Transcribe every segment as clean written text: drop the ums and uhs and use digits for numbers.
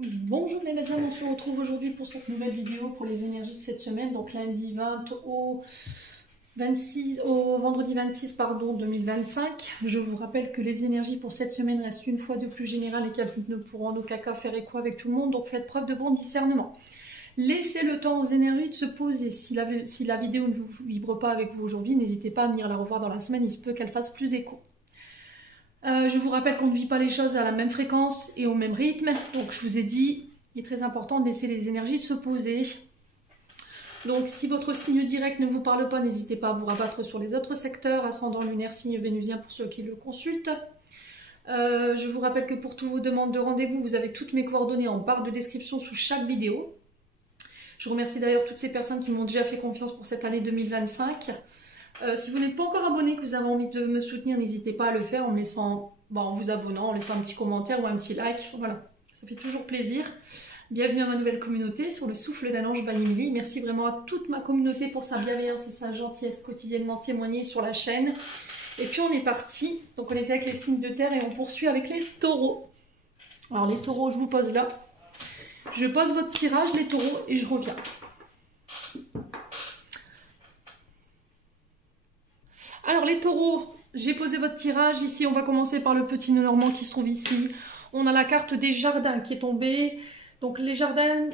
Bonjour les médias, on se retrouve aujourd'hui pour cette nouvelle vidéo pour les énergies de cette semaine, donc lundi 20 au vendredi 26 pardon, 2025. Je vous rappelle que les énergies pour cette semaine restent une fois de plus générales et qu'elles ne pourront en aucun cas faire écho avec tout le monde, donc faites preuve de bon discernement. Laissez le temps aux énergies de se poser. Si la vidéo ne vous vibre pas avec vous aujourd'hui, n'hésitez pas à venir la revoir dans la semaine, il se peut qu'elle fasse plus écho. Je vous rappelle qu'on ne vit pas les choses à la même fréquence et au même rythme. Donc je vous ai dit, il est très important de laisser les énergies se poser. Donc si votre signe direct ne vous parle pas, n'hésitez pas à vous rabattre sur les autres secteurs, ascendant lunaire, signe vénusien pour ceux qui le consultent. Je vous rappelle que pour toutes vos demandes de rendez-vous, vous avez toutes mes coordonnées en barre de description sous chaque vidéo. Je remercie d'ailleurs toutes ces personnes qui m'ont déjà fait confiance pour cette année 2025. Si vous n'êtes pas encore abonné, que vous avez envie de me soutenir, n'hésitez pas à le faire en me laissant, en vous abonnant, en laissant un petit commentaire ou un petit like. Voilà, ça fait toujours plaisir. Bienvenue à ma nouvelle communauté sur le souffle d'un ange by Emily. Merci vraiment à toute ma communauté pour sa bienveillance et sa gentillesse quotidiennement témoignée sur la chaîne. Et puis on est parti. Donc on était avec les signes de terre et on poursuit avec les taureaux. Alors les taureaux, je vous pose là. Je pose votre tirage, les taureaux, et je reviens. Alors les taureaux, j'ai posé votre tirage. Ici, on va commencer par le petit nœud normand qui se trouve ici. On a la carte des jardins qui est tombée. Donc les jardins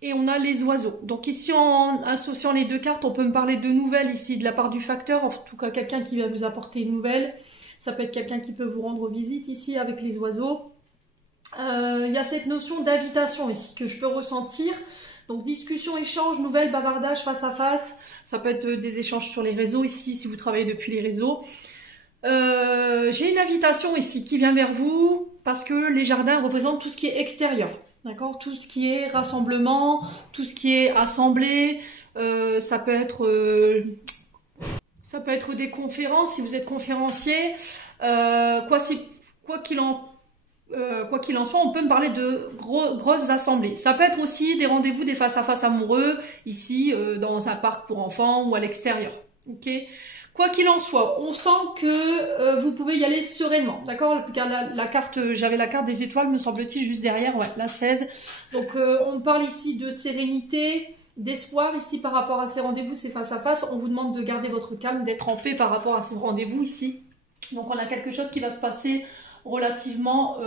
et on a les oiseaux. Donc ici, en associant les deux cartes, on peut me parler de nouvelles ici de la part du facteur. En tout cas, quelqu'un qui va vous apporter une nouvelle. Ça peut être quelqu'un qui peut vous rendre visite ici avec les oiseaux. Il y a cette notion d'invitation ici que je peux ressentir. Donc discussion, échange, nouvelles, bavardage face à face. Ça peut être des échanges sur les réseaux ici, si vous travaillez depuis les réseaux. J'ai une invitation ici qui vient vers vous parce que les jardins représentent tout ce qui est extérieur. D'accord, tout ce qui est rassemblement, tout ce qui est assemblée. Ça peut être des conférences si vous êtes conférencier. Quoi qu'il en soit, on peut me parler de grosses assemblées. Ça peut être aussi des rendez-vous, des face-à-face amoureux, ici, dans un parc pour enfants ou à l'extérieur. Ok. Quoi qu'il en soit, on sent que vous pouvez y aller sereinement. D'accord. La carte, j'avais la carte des étoiles, me semble-t-il, juste derrière, ouais, la 16. Donc, on parle ici de sérénité, d'espoir, ici, par rapport à ces rendez-vous, ces face-à-face. On vous demande de garder votre calme, d'être en paix par rapport à ces rendez-vous ici. Donc, on a quelque chose qui va se passer relativement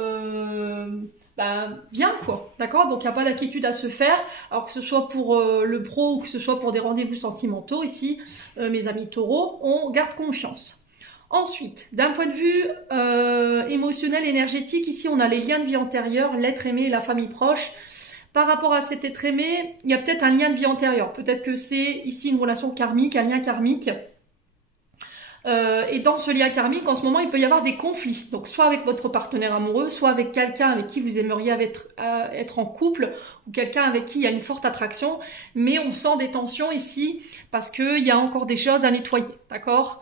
bien quoi, d'accord. Donc il n'y a pas d'inquiétude à se faire, alors que ce soit pour le pro ou que ce soit pour des rendez-vous sentimentaux ici, mes amis taureaux, on garde confiance. Ensuite, d'un point de vue émotionnel, énergétique, ici on a les liens de vie antérieure, l'être aimé et la famille proche. Par rapport à cet être aimé, il y a peut-être un lien de vie antérieure, peut-être que c'est ici une relation karmique, un lien karmique. Et dans ce lien karmique, en ce moment, il peut y avoir des conflits. Donc, soit avec votre partenaire amoureux, soit avec quelqu'un avec qui vous aimeriez être en couple, ou quelqu'un avec qui il y a une forte attraction. Mais on sent des tensions ici, parce qu'il y a encore des choses à nettoyer, d'accord?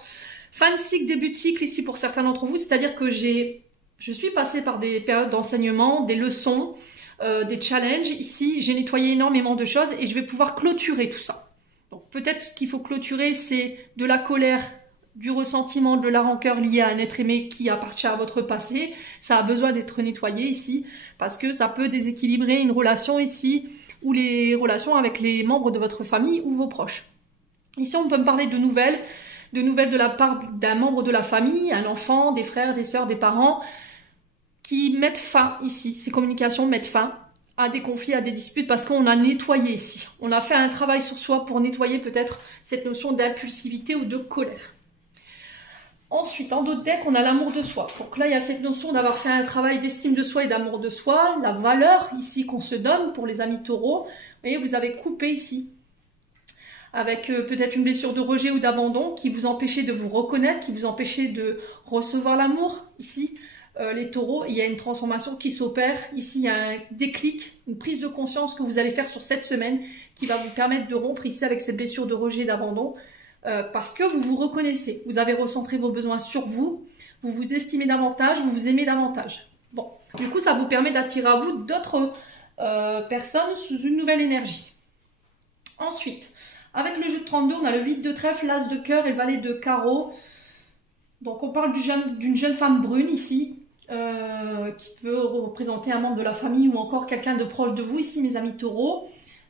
Fin de cycle, début de cycle ici pour certains d'entre vous, c'est-à-dire que je suis passée par des périodes d'enseignement, des leçons, des challenges. Ici, j'ai nettoyé énormément de choses et je vais pouvoir clôturer tout ça. Donc, peut-être ce qu'il faut clôturer, c'est de la colère, du ressentiment, de la rancœur liée à un être aimé qui appartient à votre passé. Ça a besoin d'être nettoyé ici parce que ça peut déséquilibrer une relation ici ou les relations avec les membres de votre famille ou vos proches. Ici, on peut me parler de nouvelles de la part d'un membre de la famille, un enfant, des frères, des sœurs, des parents qui mettent fin ici. Ces communications mettent fin à des conflits, à des disputes parce qu'on a nettoyé ici. On a fait un travail sur soi pour nettoyer peut-être cette notion d'impulsivité ou de colère. Ensuite, en d'autres decks, on a l'amour de soi. Donc là, il y a cette notion d'avoir fait un travail d'estime de soi et d'amour de soi, la valeur ici qu'on se donne pour les amis taureaux. Vous voyez, vous avez coupé ici, avec peut-être une blessure de rejet ou d'abandon qui vous empêchait de vous reconnaître, qui vous empêchait de recevoir l'amour. Ici, les taureaux, il y a une transformation qui s'opère. Ici, il y a un déclic, une prise de conscience que vous allez faire sur cette semaine qui va vous permettre de rompre ici avec cette blessure de rejet et d'abandon. Parce que vous vous reconnaissez, vous avez recentré vos besoins sur vous, vous vous estimez davantage, vous vous aimez davantage. Bon, du coup, ça vous permet d'attirer à vous d'autres personnes sous une nouvelle énergie. Ensuite, avec le jeu de 32, on a le 8 de trèfle, l'as de cœur et le valet de carreau. Donc, on parle d'une jeune femme brune ici, qui peut représenter un membre de la famille ou encore quelqu'un de proche de vous ici, mes amis taureaux.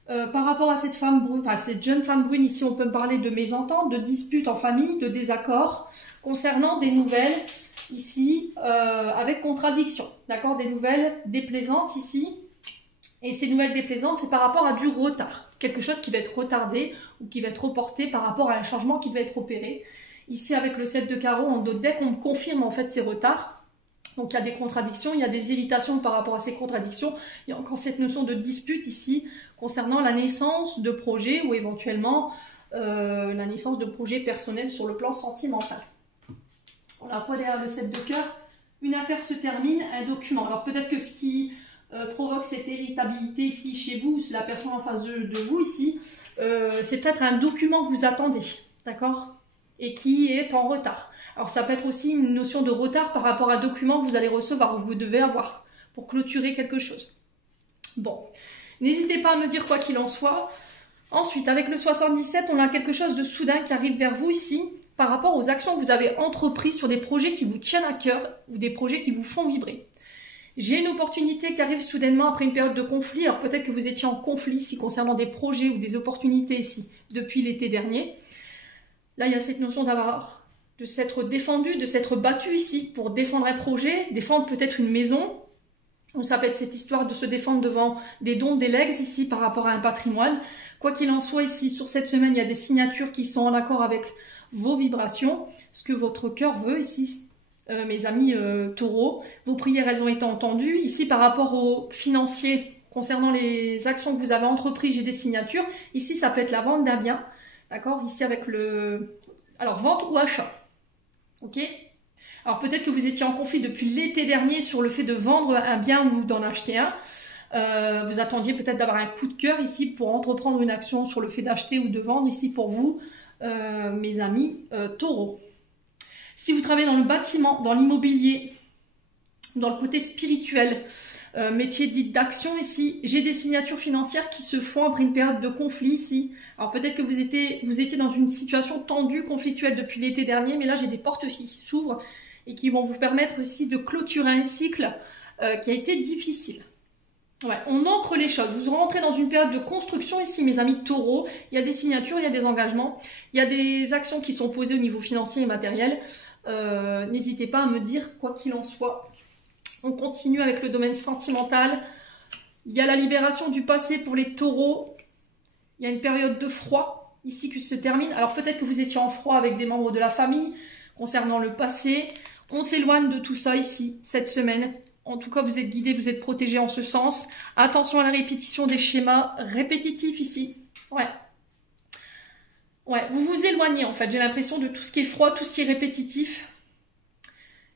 Par rapport à cette femme brune, enfin cette jeune femme brune ici, on peut me parler de mésententes, de disputes en famille, de désaccords concernant des nouvelles ici avec contradiction, d'accord, des nouvelles déplaisantes ici. Et ces nouvelles déplaisantes, c'est par rapport à du retard, quelque chose qui va être retardé ou qui va être reporté par rapport à un changement qui va être opéré. Ici avec le 7 de carreau, dès qu'on confirme en fait ces retards, donc il y a des contradictions, il y a des irritations par rapport à ces contradictions. Il y a encore cette notion de dispute ici concernant la naissance de projets ou éventuellement la naissance de projets personnels sur le plan sentimental. On a quoi derrière le 7 de cœur? Une affaire se termine, un document. Alors peut-être que ce qui provoque cette irritabilité ici chez vous, c'est la personne en face de vous ici, c'est peut-être un document que vous attendez, d'accord? Et qui est en retard. Alors ça peut être aussi une notion de retard par rapport à un document que vous allez recevoir ou que vous devez avoir pour clôturer quelque chose. Bon, n'hésitez pas à me dire quoi qu'il en soit. Ensuite, avec le 77, on a quelque chose de soudain qui arrive vers vous ici par rapport aux actions que vous avez entreprises sur des projets qui vous tiennent à cœur ou des projets qui vous font vibrer. J'ai une opportunité qui arrive soudainement après une période de conflit. Alors peut-être que vous étiez en conflit ici concernant des projets ou des opportunités ici depuis l'été dernier. Là, il y a cette notion de s'être défendu, de s'être battu ici pour défendre un projet, défendre peut-être une maison. Ou ça peut être cette histoire de se défendre devant des dons, des legs ici par rapport à un patrimoine. Quoi qu'il en soit ici, sur cette semaine, il y a des signatures qui sont en accord avec vos vibrations, ce que votre cœur veut ici, mes amis taureaux. Vos prières, elles ont été entendues. Ici, par rapport aux financiers, concernant les actions que vous avez entreprises, j'ai des signatures. Ici, ça peut être la vente d'un bien. D'accord? Ici, avec le... Alors, vente ou achat. Ok? Alors, peut-être que vous étiez en conflit depuis l'été dernier sur le fait de vendre un bien ou d'en acheter un. Vous attendiez peut-être d'avoir un coup de cœur ici pour entreprendre une action sur le fait d'acheter ou de vendre ici pour vous, mes amis taureaux. Si vous travaillez dans le bâtiment, dans l'immobilier, dans le côté spirituel, métier dit d'action ici, j'ai des signatures financières qui se font après une période de conflit ici. Alors peut-être que vous étiez dans une situation tendue, conflictuelle depuis l'été dernier, mais là j'ai des portes qui s'ouvrent et qui vont vous permettre aussi de clôturer un cycle qui a été difficile. Ouais, on ancre les choses. Vous rentrez dans une période de construction ici, mes amis taureaux. Il y a des signatures, il y a des engagements, il y a des actions qui sont posées au niveau financier et matériel. N'hésitez pas à me dire quoi qu'il en soit. On continue avec le domaine sentimental. Il y a la libération du passé pour les taureaux. Il y a une période de froid ici qui se termine. Alors peut-être que vous étiez en froid avec des membres de la famille concernant le passé. On s'éloigne de tout ça ici, cette semaine. En tout cas, vous êtes guidés, vous êtes protégés en ce sens. Attention à la répétition des schémas répétitifs ici. Ouais. Ouais, vous vous éloignez en fait. J'ai l'impression de tout ce qui est froid, tout ce qui est répétitif.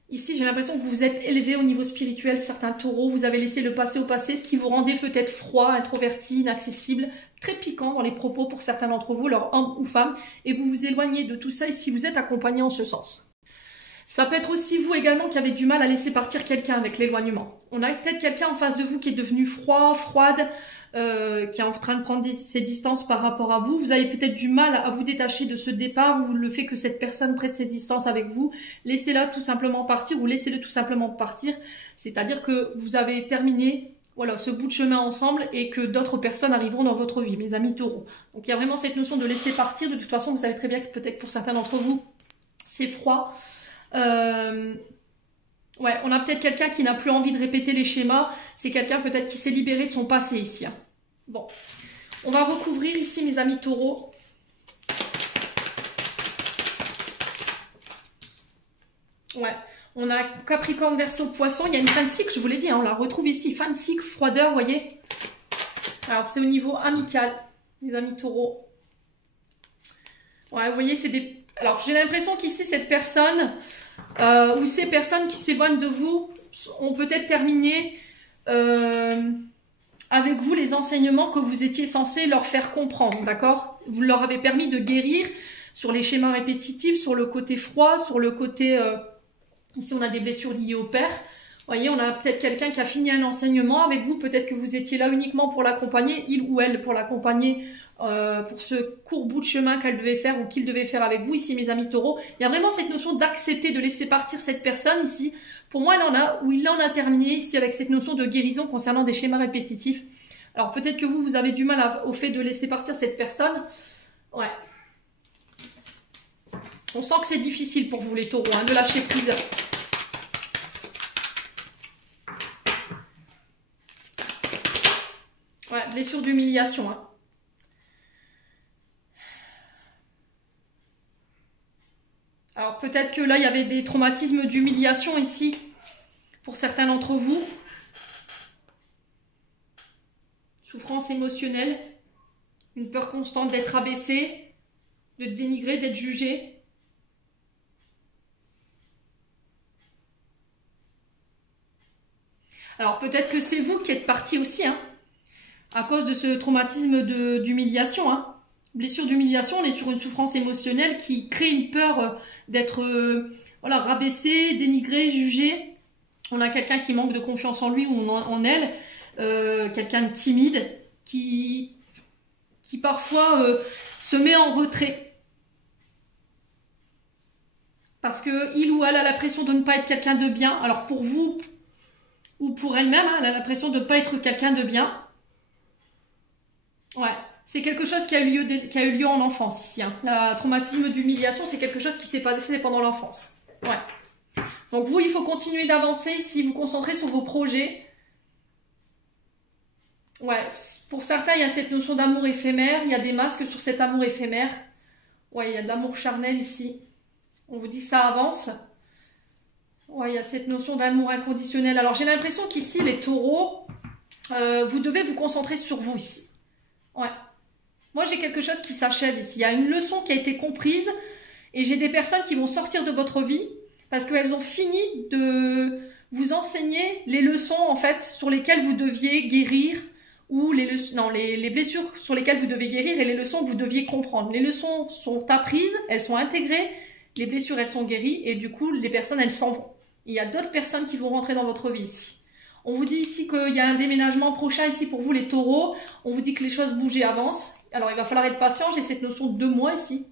Ici, j'ai l'impression que vous vous êtes élevé au niveau spirituel. Certains taureaux, vous avez laissé le passé au passé, ce qui vous rendait peut-être froid, introverti, inaccessible, très piquant dans les propos pour certains d'entre vous, leur homme ou femme. Et vous vous éloignez de tout ça ici, vous êtes accompagné en ce sens. Ça peut être aussi vous également qui avez du mal à laisser partir quelqu'un avec l'éloignement. On a peut-être quelqu'un en face de vous qui est devenu froid, froide, qui est en train de prendre ses distances par rapport à vous. Vous avez peut-être du mal à vous détacher de ce départ ou le fait que cette personne prenne ses distances avec vous. Laissez-la tout simplement partir ou laissez-le tout simplement partir. C'est-à-dire que vous avez terminé voilà, ce bout de chemin ensemble et que d'autres personnes arriveront dans votre vie, mes amis taureaux. Donc il y a vraiment cette notion de laisser partir. De toute façon, vous savez très bien que peut-être pour certains d'entre vous, c'est froid. Ouais, on a peut-être quelqu'un qui n'a plus envie de répéter les schémas. C'est quelqu'un peut-être qui s'est libéré de son passé ici. Hein. Bon, on va recouvrir ici mes amis taureaux. Ouais, on a Capricorne, Verseau, Poisson. Il y a une fin de cycle, je vous l'ai dit, hein, on la retrouve ici. Fin de cycle, froideur, vous voyez. Alors c'est au niveau amical, les amis taureaux. Ouais, vous voyez, c'est des... Alors j'ai l'impression qu'ici, cette personne... ou ces personnes qui s'éloignent de vous ont peut-être terminé avec vous les enseignements que vous étiez censé leur faire comprendre, d'accord? Vous leur avez permis de guérir sur les schémas répétitifs, sur le côté froid, sur le côté... ici, on a des blessures liées au père. Vous voyez, on a peut-être quelqu'un qui a fini un enseignement avec vous. Peut-être que vous étiez là uniquement pour l'accompagner, il ou elle pour l'accompagner pour ce court bout de chemin qu'elle devait faire ou qu'il devait faire avec vous. Ici, mes amis taureaux, il y a vraiment cette notion d'accepter, de laisser partir cette personne ici Pour moi, il en a terminé ici avec cette notion de guérison concernant des schémas répétitifs. Alors peut-être que vous avez du mal au fait de laisser partir cette personne. Ouais. On sent que c'est difficile pour vous les taureaux, hein, de lâcher prise. Ouais, blessure d'humiliation. Hein. Alors peut-être que là, il y avait des traumatismes d'humiliation ici, pour certains d'entre vous. Souffrance émotionnelle, une peur constante d'être abaissé, de dénigrer, d'être jugé. Alors peut-être que c'est vous qui êtes parti aussi, hein, à cause de ce traumatisme d'humiliation. Hein. Blessure d'humiliation, on est sur une souffrance émotionnelle qui crée une peur d'être voilà, rabaissé, dénigré, jugé. On a quelqu'un qui manque de confiance en lui ou en elle, quelqu'un de timide qui parfois se met en retrait. Parce qu'il ou elle a l'impression de ne pas être quelqu'un de bien. Alors pour vous ou pour elle-même, hein, elle a l'impression de ne pas être quelqu'un de bien. Ouais, c'est quelque chose qui a eu lieu en enfance ici. Hein. Le traumatisme d'humiliation, c'est quelque chose qui s'est passé pendant l'enfance. Ouais. Donc vous, il faut continuer d'avancer si vous concentrez sur vos projets. Ouais, pour certains, il y a cette notion d'amour éphémère. Il y a des masques sur cet amour éphémère. Ouais, il y a de l'amour charnel ici. On vous dit que ça avance. Ouais, il y a cette notion d'amour inconditionnel. Alors, j'ai l'impression qu'ici, les taureaux, vous devez vous concentrer sur vous ici. Ouais. Moi, j'ai quelque chose qui s'achève ici. Il y a une leçon qui a été comprise et j'ai des personnes qui vont sortir de votre vie parce qu'elles ont fini de vous enseigner les leçons, en fait, sur lesquelles vous deviez guérir ou les blessures sur lesquelles vous devez guérir et les leçons que vous deviez comprendre. Les leçons sont apprises, elles sont intégrées, les blessures, elles sont guéries et du coup, les personnes, elles s'en vont. Il y a d'autres personnes qui vont rentrer dans votre vie ici. On vous dit ici qu'il y a un déménagement prochain ici pour vous les taureaux. On vous dit que les choses bougent et avancent. Alors il va falloir être patient, j'ai cette notion de 2 mois ici.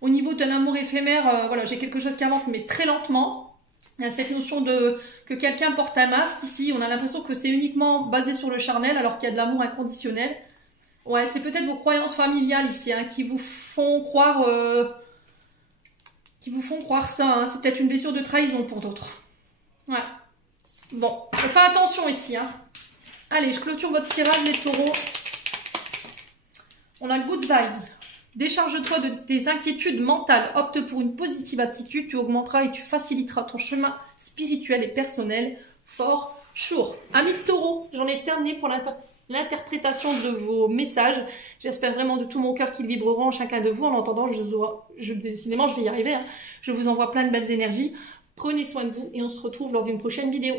Au niveau d'un amour éphémère, voilà, j'ai quelque chose qui avance mais très lentement. Il y a cette notion que quelqu'un porte un masque ici. On a l'impression que c'est uniquement basé sur le charnel alors qu'il y a de l'amour inconditionnel. Ouais, c'est peut-être vos croyances familiales ici hein, qui vous font croire... ça, hein. C'est peut-être une blessure de trahison pour d'autres. Ouais. Bon, on fait attention ici. Hein. Allez, je clôture votre tirage, les taureaux. On a Good Vibes. Décharge-toi de tes inquiétudes mentales. Opte pour une positive attitude. Tu augmenteras et tu faciliteras ton chemin spirituel et personnel. Fort, sure. Amis de taureau, j'en ai terminé pour l'interprétation de vos messages. J'espère vraiment de tout mon cœur qu'ils vibreront en chacun de vous. En entendant, décidément, je vais y arriver. Hein. Je vous envoie plein de belles énergies. Prenez soin de vous et on se retrouve lors d'une prochaine vidéo.